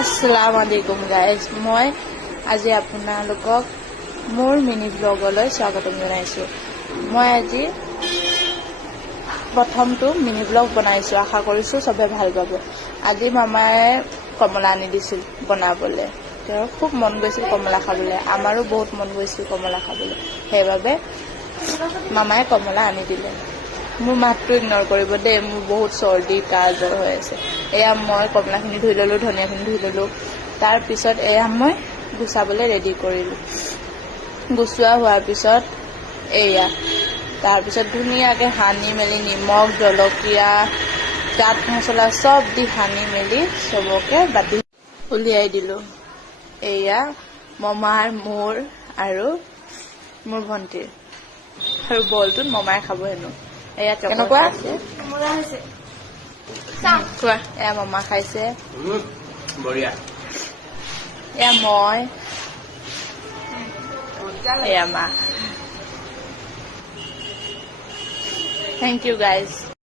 আসসালামু আলাইকুম গাইজ, মই আজি আপোনালোকক মোৰ মিনি ব্লগলৈ স্বাগতম জনাইছোঁ। মই আজি প্ৰথমটো মিনি ব্লগ বনাইছোঁ, আশা কৰিছোঁ চবে ভাল পাব। আজি মামায়ে কমলা আনি দিছিল বনাবলৈ, তেওঁৰ খুব মন গৈছিল কমলা খাবলৈ, আমাৰো বহুত মন গৈছিল কমলা খাবলৈ, সেইবাবে মামায়ে কমলা আনি দিলে। মোৰ মাতটো ইগনৰ কৰিব দেই, মোৰ বহুত চৰ্দি কাহ জ্বৰ হৈ আছে। এয়া মই কমলাখিনি ধুই ল'লোঁ, ধনিয়াখিনি ধুই ল'লোঁ, তাৰপিছত এয়া মই গুচাবলৈ ৰেডি কৰিলোঁ। গুচোৱা হোৱাৰ পিছত এয়া তাৰপিছত ধুনীয়াকৈ সানি মেলি নিমখ জলকীয়া চাট মছলা চব দি সানি মেলি চবকে বাতি উলিয়াই দিলোঁ। এয়া মমাৰ মোৰ আৰু মোৰ ভণ্টিৰ, আৰু বলটোত মমাই খাব হেনো। এয়া কেনেকুৱা খোৱা, এয়া মামা খাইছে, বঢ়িয়া। এয়া মই, এয়া মা। Thank you guys.